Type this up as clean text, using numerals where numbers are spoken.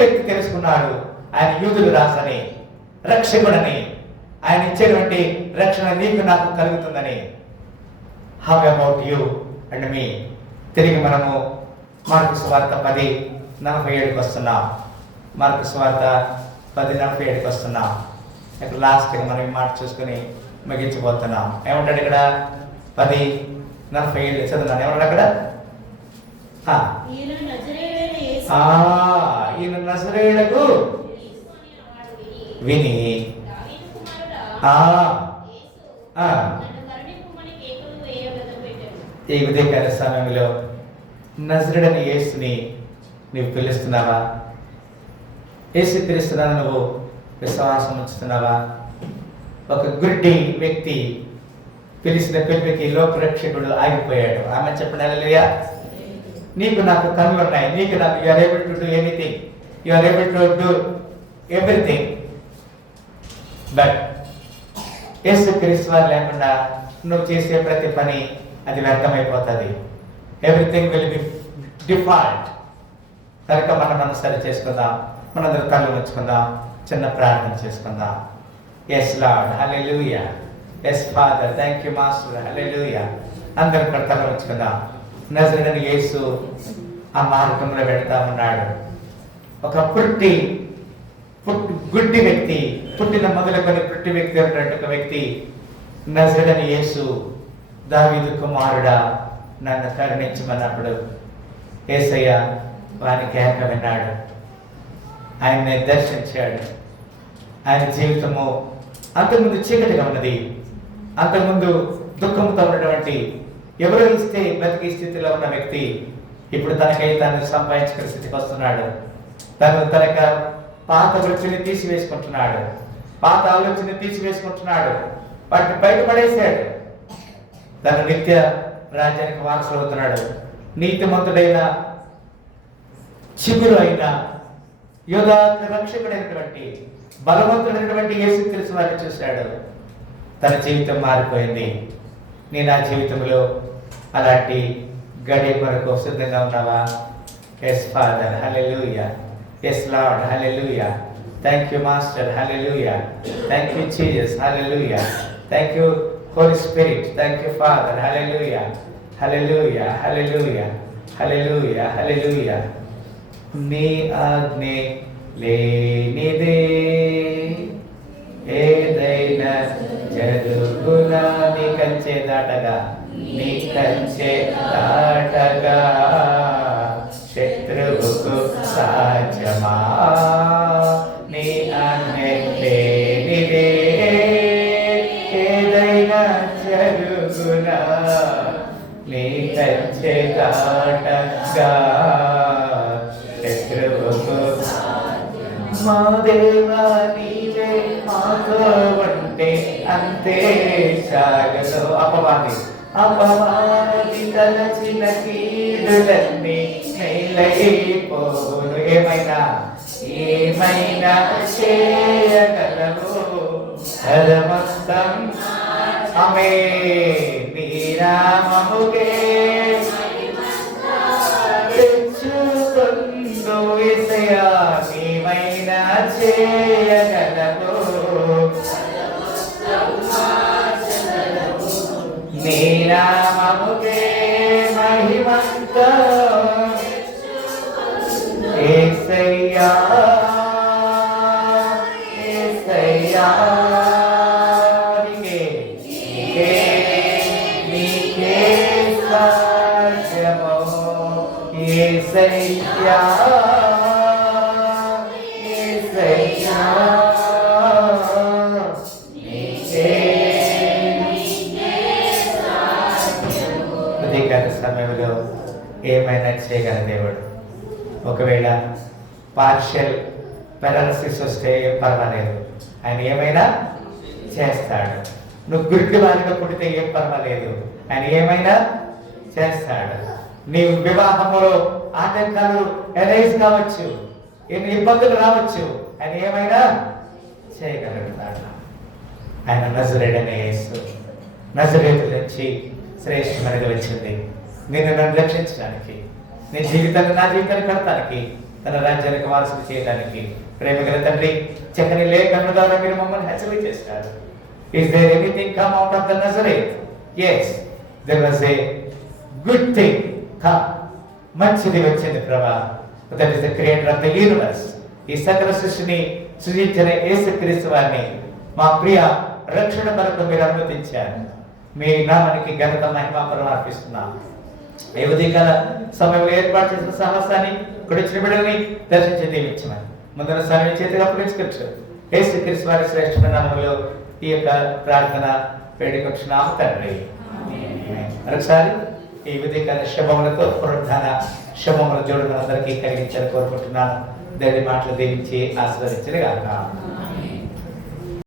వ్యక్తి తెలుసుకున్నాడు ఆయన యూదులు రాసని, రక్షకుడని, ఆయన ఇచ్చేటువంటి రక్షణ నీకు నాకు కలుగుతుందని. హౌ అబౌట్ యూ అండ్ మీ? తిరిగి మనము మార్కు సువార్త 10:47 వస్తున్నాం. మార్కు సువార్త 10:47 వస్తున్నాం. ఇక్కడ లాస్ట్గా మనం ఈ మాట చూసుకుని ముగించబోతున్నాం. ఏమంటాడు ఇక్కడ? 10:47 చదువున్నాను. ఏమన్నాడు అక్కడ? ఈయన నజరేయుడకు విని ఈ ఉదయకాల సమయంలో నజరేయుడైన యేసుని నీవు పిలుస్తున్నావా? యేసు పిలుస్తున్నా నువ్వు విశ్వాసం ఉంచుతున్నావా? ఒక గుడ్డి వ్యక్తి పిలిచిన పిలిపికి లోకరక్షకుడు ఆగిపోయాడు. ఆమె చెప్పిన హల్లెలూయా. నీకు నాకు కన్నులు ఉన్నాయి, నీకు నాకు you are able to do anything, you are able to do everything. But యేసు క్రీస్తు వారు లేకుండా నువ్వు చేసే ప్రతి పని అది వ్యర్థమైపోతుంది. Everything will be default. కనుక మనం సరి చేసుకుందాం. మనందరూ కళ్ళు ఉంచుకుందాం, చిన్న ప్రార్థన చేసుకుందాం. Yes Lord, hallelujah. Yes father, thank you master, hallelujah. అందరూ కళ్ళు ఉంచుకుందాం. నజరేయుడైన యేసు ఆ మార్గంలో వెళ్తా ఉన్నాడు. ఒక గుడ్డి వ్యక్తి, పుట్టిన మొదలుకొని పుట్టి వ్యక్తి ఉన్నటువంటి ఒక వ్యక్తి, నజరేయుడైన యేసు, దావీదు కుమారుడా నన్ను కరుణించమన్నప్పుడు యేసయ్య వాని కేక విన్నాడు, ఆయన్ని దర్శించాడు. ఆయన జీవితము అంతకుముందు చీకటిగా ఉన్నది, అంతకుముందు దుఃఖంతో ఉన్నటువంటి, ఎవరో ఇస్తే బతికి స్థితిలో ఉన్న వ్యక్తి ఇప్పుడు తనకై తాను సంపాదించుకునే స్థితికి వస్తున్నాడు. తన పాత వృత్తిని తీసివేసుకుంటున్నాడు, పాత ఆలోచన తీసివేసుకుంటున్నాడు, వాటిని బయటపడేశాడు. తన నిత్య రాజ్యానికి వారసుడు అవుతున్నాడు. నీతిమంతుడైన, చిగురు అయిన, యోధా రక్షకుడైనటువంటి, బలవంతుడైనటువంటి యేసు క్రీస్తు వారిని చూశాడు. తన జీవితం మారిపోయింది. నేను నా జీవితంలో అలాంటి గడియ కొరకు సిద్ధంగా ఉన్నావా? Yes father, hallelujah. Yes Lord, hallelujah. Thank you master, hallelujah. Thank you Jesus, hallelujah. Thank you holy spirit, thank you father, hallelujah. Hallelujah, hallelujah, hallelujah, hallelujah. నీ ఆజ్ఞే లేనిదే ఏదైనా జరుగునా? నీ కంచె దాటగా, నీ కంచె దాటగా శత్రువుకు సాధ్యమా? నీ ఆజ్ఞే లేనిదే ఏదైనా జరుగునా? నీ కంచె దాటగా శత్రువుకు. మా దేవా నీవే మాతో ఉంటే అంతే చాలు. అపవాది తలచిన కీడులన్నీ మేలైపోను. ఏమైనా చేయగలవు అదమస్తం. ఆమె నీ నామముకే తెచ్చుకొందు యేసయ్యా. నీవైనా చేయగలవు, నీ నామముకే మహిమంతో యేసయ్యా. యేసయ్యా నీకే సాధ్యమో. యేసయ్యా, యేసయ్యా సమయంలో ఏమైనా చేయగల దేవుడు. ఒకవేళ పార్షియల్ పారాలసిస్ వస్తే ఏం పర్వాలేదు, ఆయన ఏమైనా చేస్తాడు. నువ్వు గుడ్డి వారిగా పుడితే ఏం పర్వాలేదు, ఆయన ఏమైనా చేస్తాడు. నీవు వివాహంలో ఆటంకాలు ఎరైజ్ కావచ్చు, ఎన్ని ఇబ్బందులు రావచ్చు, ఆయన ఏమైనా చేయగలుగుతాడు. ఆయన నజరేయుడైన యేసు, నజరేతు నుంచి శ్రేష్టమైనది వచ్చింది. నేను నన్ను రక్షించడానికి, నీ జీవితాన్ని నా జీవితాన్ని కడతానికి తన రాజ్యానికి వారసులు చేయడానికి ప్రేమగల తండ్రి చక్కని లేఖనం ద్వారా మీరు మమ్మల్ని హెచ్చరిక చేశారు. Is there anything come out of the Nazareth? Yes, there was a good thing come. మంచిది వచ్చింది ప్రభా. That is the creator of the universe. ఈ సకల సృష్టిని సృజించిన యేసుక్రీస్తు వారిని మా ప్రియ రక్షణ కొరకు మీరు అనుమతించారు. మీ నామానికి ఘనత మహిమ అర్పిస్తున్నాం. ఏ ఉదయకాల సమయంలో ఏర్పాటు చేసిన సాహసాన్ని కుడిచిన బిడ్డల్ని దర్శించి దీవించమని ముందున సమయం చేతిగా అప్పగించుకోవచ్చు. యేసుక్రీస్తు వారి శ్రేష్టమైన నామములో ఈ యొక్క ప్రార్థన వేడుకొచ్చున్నాం తండ్రి. మరొకసారి ఈ ఉదయకాల శుభములతో పునరుద్ధాన శుభముల జోడు మనందరికీ కలిగించాలని కోరుకుంటున్నాను. దేవుడి మాటలు దీవించి ఆశీర్వదించను గాక.